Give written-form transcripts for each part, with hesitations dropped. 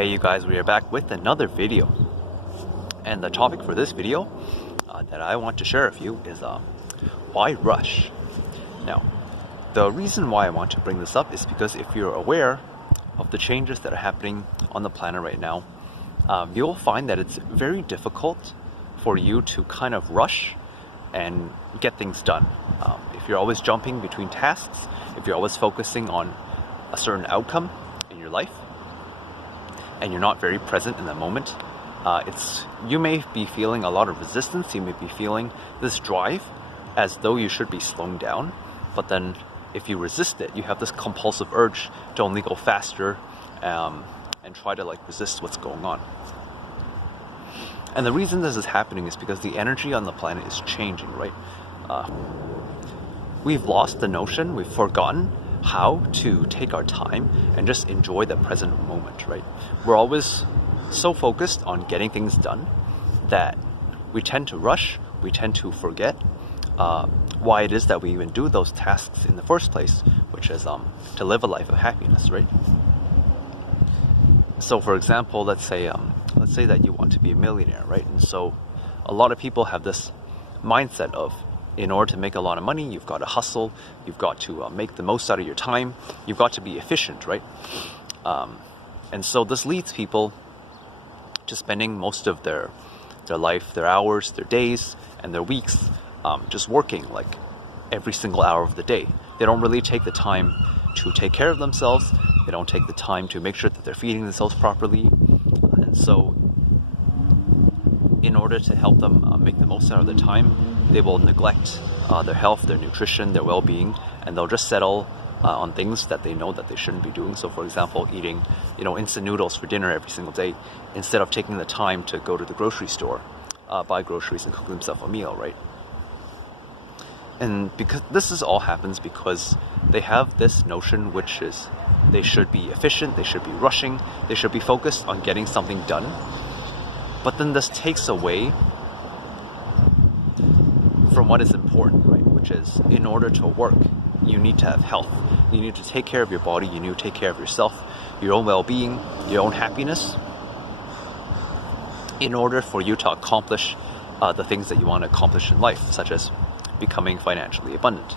Hey you guys, we are back with another video. And the topic for this video that I want to share with you is why rush? Now, the reason why I want to bring this up is because if you're aware of the changes that are happening on the planet right now, you'll find that it's very difficult for you to kind of rush and get things done. If you're always jumping between tasks, if you're always focusing on a certain outcome in your life, and you're not very present in the moment, you may be feeling a lot of resistance. You may be feeling this drive as though you should be slowing down, but then if you resist it, you have this compulsive urge to only go faster and try to resist what's going on. And the reason this is happening is because the energy on the planet is changing, right? We've lost the notion, we've forgotten how to take our time and just enjoy the present moment, right? We're always so focused on getting things done that we tend to rush, we tend to forget why it is that we even do those tasks in the first place, which is to live a life of happiness, right? So for example, let's say that you want to be a millionaire, right? And so a lot of people have this mindset of, in order to make a lot of money, you've got to hustle, you've got to make the most out of your time, you've got to be efficient, right? And so this leads people to spending most of their life, their hours, their days, and their weeks just working every single hour of the day. They don't really take the time to take care of themselves. They don't take the time to make sure that they're feeding themselves properly. And so in order to help them make the most out of their time, they will neglect their health, their nutrition, their well-being, and they'll just settle on things that they know that they shouldn't be doing. So for example, eating instant noodles for dinner every single day instead of taking the time to go to the grocery store, buy groceries and cook themselves a meal, right? And because this all happens because they have this notion, which is they should be efficient, they should be rushing, they should be focused on getting something done. But then this takes away from what is important, right? Which is, in order to work, you need to have health. You need to take care of your body, you need to take care of yourself, your own well-being, your own happiness, in order for you to accomplish the things that you want to accomplish in life, such as becoming financially abundant.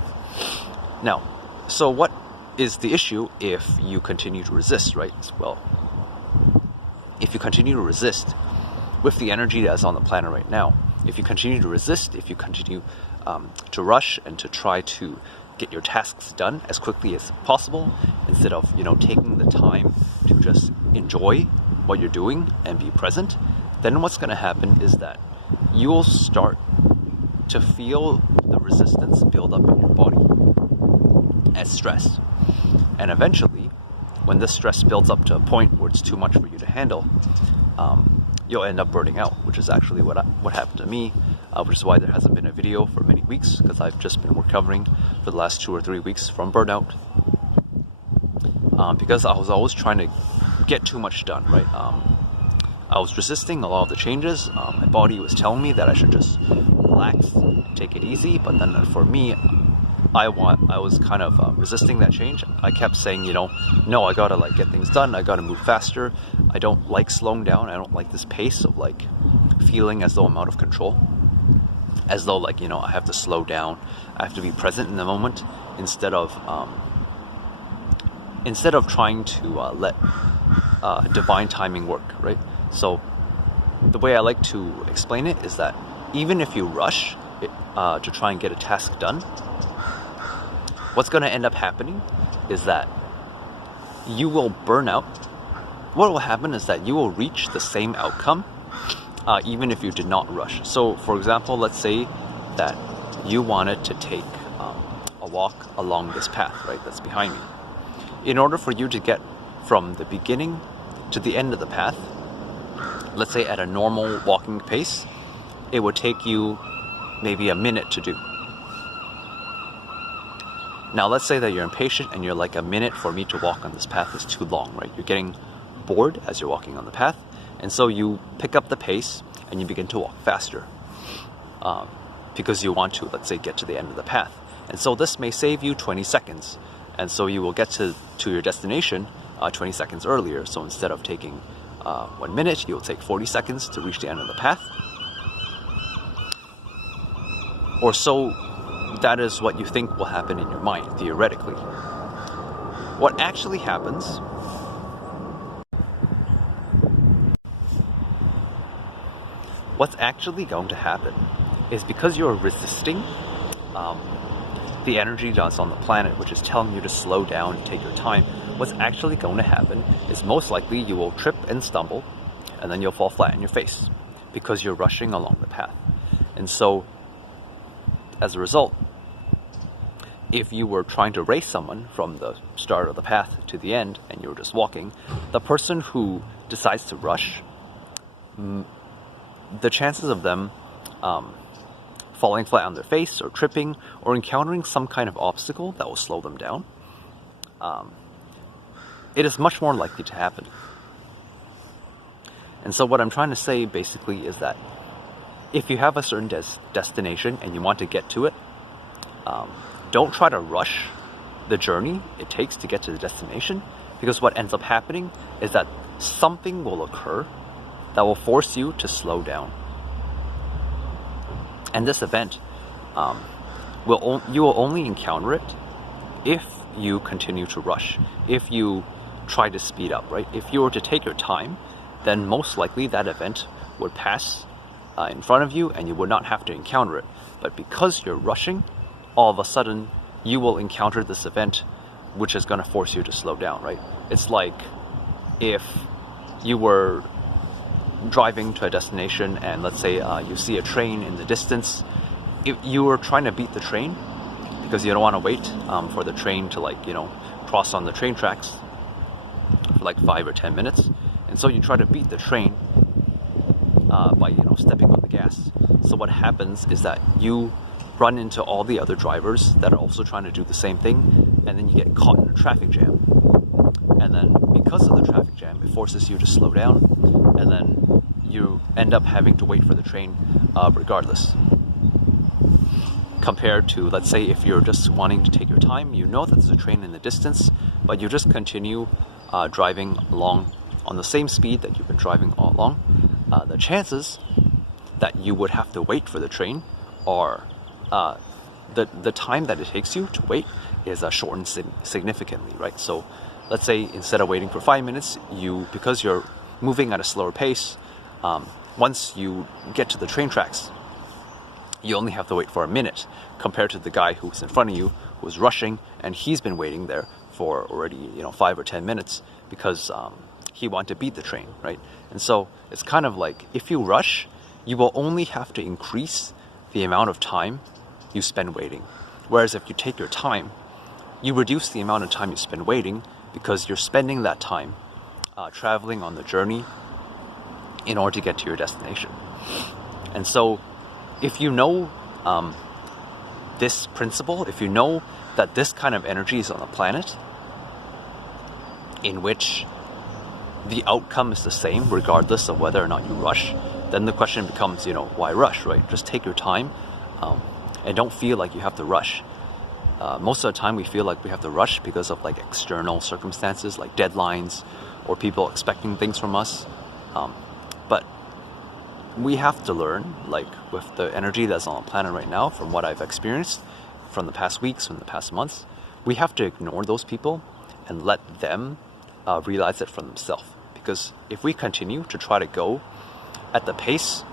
Now, so what is the issue if you continue to resist, right? Well, if you continue to resist with the energy that's on the planet right now, if you continue to resist, if you continue to rush and to try to get your tasks done as quickly as possible, instead of taking the time to just enjoy what you're doing and be present, then what's going to happen is that you'll start to feel the resistance build up in your body as stress. And eventually, when this stress builds up to a point where it's too much for you to handle, you'll end up burning out, which is actually what happened to me, which is why there hasn't been a video for many weeks, because I've just been recovering for the last 2 or 3 weeks from burnout, because I was always trying to get too much done, right? I was resisting a lot of the changes. My body was telling me that I should just relax, take it easy, but then for me, I was kind of resisting that change. I kept saying, no, I gotta get things done. I gotta move faster. I don't like slowing down. I don't like this pace of feeling as though I'm out of control, as though I have to slow down. I have to be present in the moment instead of trying to let divine timing work, right? So the way I like to explain it is that even if you rush to try and get a task done, what's going to end up happening is that you will burn out. What will happen is that you will reach the same outcome even if you did not rush. So for example, let's say that you wanted to take a walk along this path, right, that's behind me. In order for you to get from the beginning to the end of the path, let's say at a normal walking pace, it would take you maybe a minute to do. Now let's say that you're impatient and you're a minute for me to walk on this path is too long, right? You're getting bored as you're walking on the path, and so you pick up the pace and you begin to walk faster because you want to, let's say, get to the end of the path. And so this may save you 20 seconds, and so you will get to your destination 20 seconds earlier. So instead of taking 1 minute, you'll take 40 seconds to reach the end of the path. Or so that is what you think will happen in your mind, theoretically. What actually happens what's actually going to happen is because you're resisting the energy that's on the planet, which is telling you to slow down and take your time, what's actually going to happen is most likely you will trip and stumble, and then you'll fall flat on your face because you're rushing along the path. And so, as a result, if you were trying to race someone from the start of the path to the end and you were just walking, the person who decides to rush, the chances of them falling flat on their face or tripping or encountering some kind of obstacle that will slow them down, it is much more likely to happen. And so what I'm trying to say basically is that if you have a certain destination and you want to get to it, don't try to rush the journey it takes to get to the destination, because what ends up happening is that something will occur that will force you to slow down. And this event, you will only encounter it if you continue to rush, if you try to speed up, right? If you were to take your time, then most likely that event would pass in front of you and you would not have to encounter it. But because you're rushing, all of a sudden you will encounter this event which is going to force you to slow down, right? It's like if you were driving to a destination and let's say you see a train in the distance. If you were trying to beat the train because you don't want to wait for the train to cross on the train tracks for like 5 or 10 minutes, and so you try to beat the train by stepping on the gas. So what happens is that you run into all the other drivers that are also trying to do the same thing, and then you get caught in a traffic jam. And then because of the traffic jam, it forces you to slow down, and then you end up having to wait for the train regardless. Compared to, let's say, if you're just wanting to take your time, you know that there's a train in the distance, but you just continue driving along on the same speed that you've been driving all along, the chances that you would have to wait for the train are the time that it takes you to wait is shortened significantly, right? So let's say instead of waiting for 5 minutes, because you're moving at a slower pace, once you get to the train tracks, you only have to wait for a minute compared to the guy who's in front of you who's rushing, and he's been waiting there for already 5 or 10 minutes because he wanted to beat the train, right? And so it's kind of like if you rush, you will only have to increase the amount of time you spend waiting. Whereas if you take your time, you reduce the amount of time you spend waiting because you're spending that time traveling on the journey in order to get to your destination. And so if you know this principle, if you know that this kind of energy is on the planet in which the outcome is the same regardless of whether or not you rush, then the question becomes, why rush, right? Just take your time and don't feel like you have to rush. Most of the time we feel like we have to rush because of external circumstances like deadlines or people expecting things from us. But we have to learn, with the energy that's on the planet right now, from what I've experienced from the past weeks, from the past months, we have to ignore those people and let them realize it for themselves. Because if we continue to try to go at the pace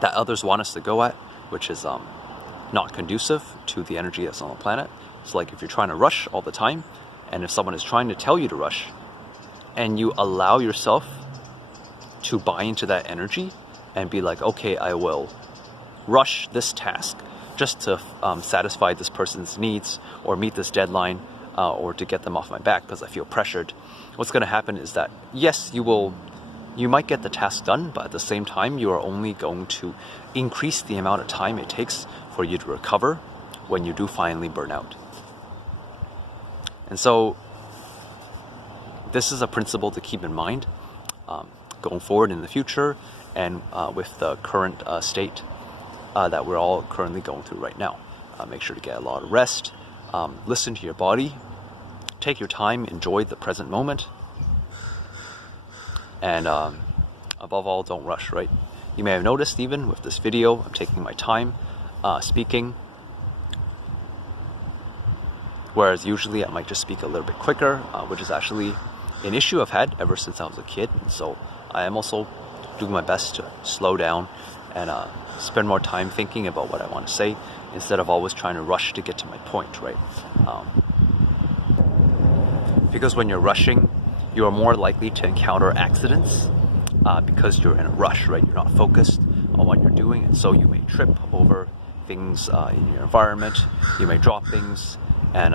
that others want us to go at, which is not conducive to the energy that's on the planet. So if you're trying to rush all the time, and if someone is trying to tell you to rush, and you allow yourself to buy into that energy and be like, okay, I will rush this task just to satisfy this person's needs or meet this deadline or to get them off my back because I feel pressured, what's going to happen is that, yes, you might get the task done, but at the same time, you are only going to increase the amount of time it takes for you to recover when you do finally burn out. And so this is a principle to keep in mind going forward in the future and with the current state that we're all currently going through right now. Make sure to get a lot of rest, listen to your body, take your time, enjoy the present moment. And above all, don't rush, right? You may have noticed even with this video, I'm taking my time speaking, whereas usually I might just speak a little bit quicker, which is actually an issue I've had ever since I was a kid. And so I am also doing my best to slow down and spend more time thinking about what I want to say instead of always trying to rush to get to my point, right? Because when you're rushing, you are more likely to encounter accidents because you're in a rush, right? You're not focused on what you're doing, and so you may trip over things in your environment, you may drop things, and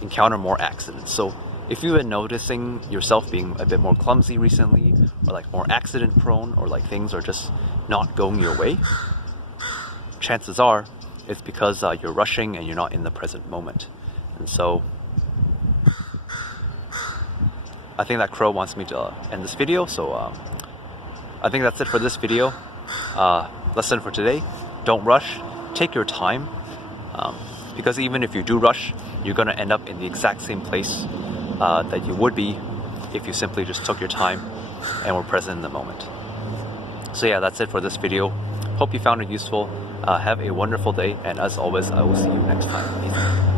encounter more accidents. So if you've been noticing yourself being a bit more clumsy recently, or like more accident prone, or like things are just not going your way, chances are it's because you're rushing and you're not in the present moment. And so I think that crow wants me to end this video, so I think that's it for this video. Lesson for today: don't rush, take your time, because even if you do rush, you're going to end up in the exact same place that you would be if you simply just took your time and were present in the moment. So yeah, that's it for this video. Hope you found it useful. Have a wonderful day, and as always, I will see you next time. Peace.